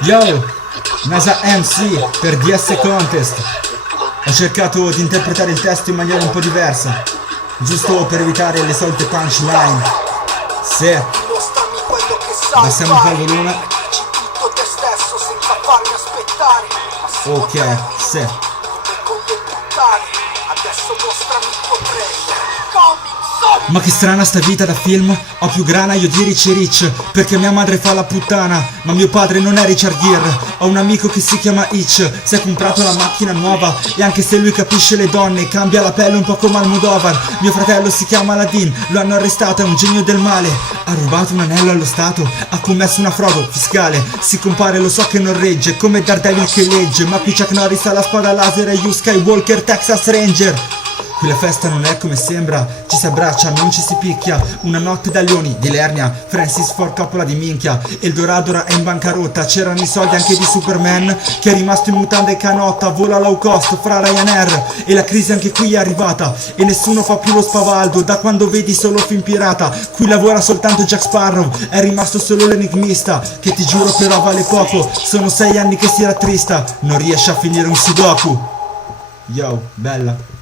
Yo, NASA MC per DS Contest. Ho cercato di interpretare il testo in maniera un po' diversa, giusto per evitare le solite punchline. Se abbassiamo un po' il volume. Ok, se ma che strana sta vita da film. Ho più grana io di Rich, perché mia madre fa la puttana, ma mio padre non è Richard Gere. Ho un amico che si chiama Hitch, si è comprato la macchina nuova, e anche se lui capisce le donne, cambia la pelle un po' come Almodovar. Mio fratello si chiama Aladdin, lo hanno arrestato, è un genio del male. Ha rubato un anello allo Stato, ha commesso una frode fiscale. Si compare, lo so che non regge, come Daredevil che legge, ma qui Chuck Norris ha la spada laser e you Skywalker Texas Ranger. Qui la festa non è come sembra, ci si abbraccia, non ci si picchia. Una notte da Leoni, di Lernia, Francis Ford Coppola di minchia. Eldorado ora è in bancarotta, c'erano i soldi anche di Superman, che è rimasto in mutanda e canotta, vola low cost fra Ryanair. E la crisi anche qui è arrivata, e nessuno fa più lo spavaldo, da quando vedi solo film pirata. Qui lavora soltanto Jack Sparrow, è rimasto solo l'enigmista, che ti giuro però vale poco, sono 6 anni che si rattrista, non riesce a finire un sudoku. Yo, bella.